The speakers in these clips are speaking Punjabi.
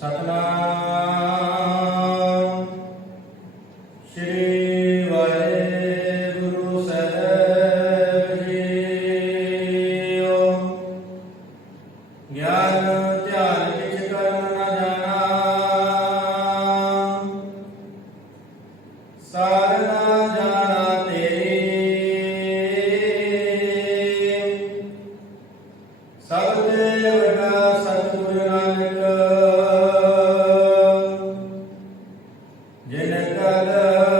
ਸਤਨਾਮ Amém.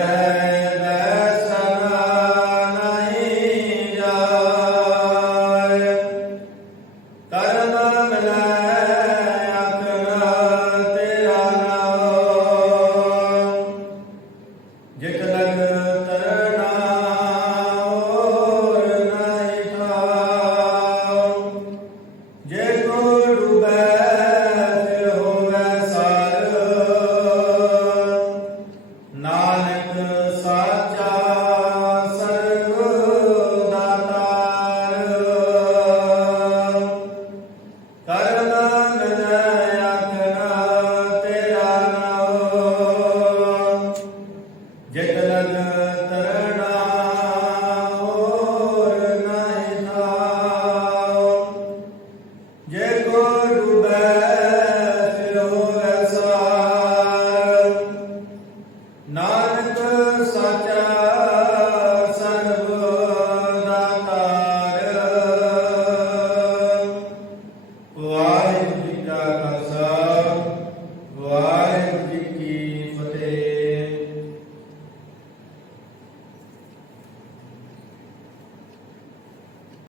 Amen. ਜਗ ਲਗ ਤਰਣਾ ਹੋਰ ਨਹੀਂ ਥਾਉ ਜੇ ਕੋ ਡੁਬੈ ਫਿਰੋ ਰਸਾਰ ਨਾਨਕ ਸਾਚਾ ਸਰਬ ਦਾਤਾਰ ਵਾਹਿਗੁਰੂ ਜੀ ਕਾ ਖਾਲਸਾ, ਵਾਹਿਗੁਰੂ ਜੀ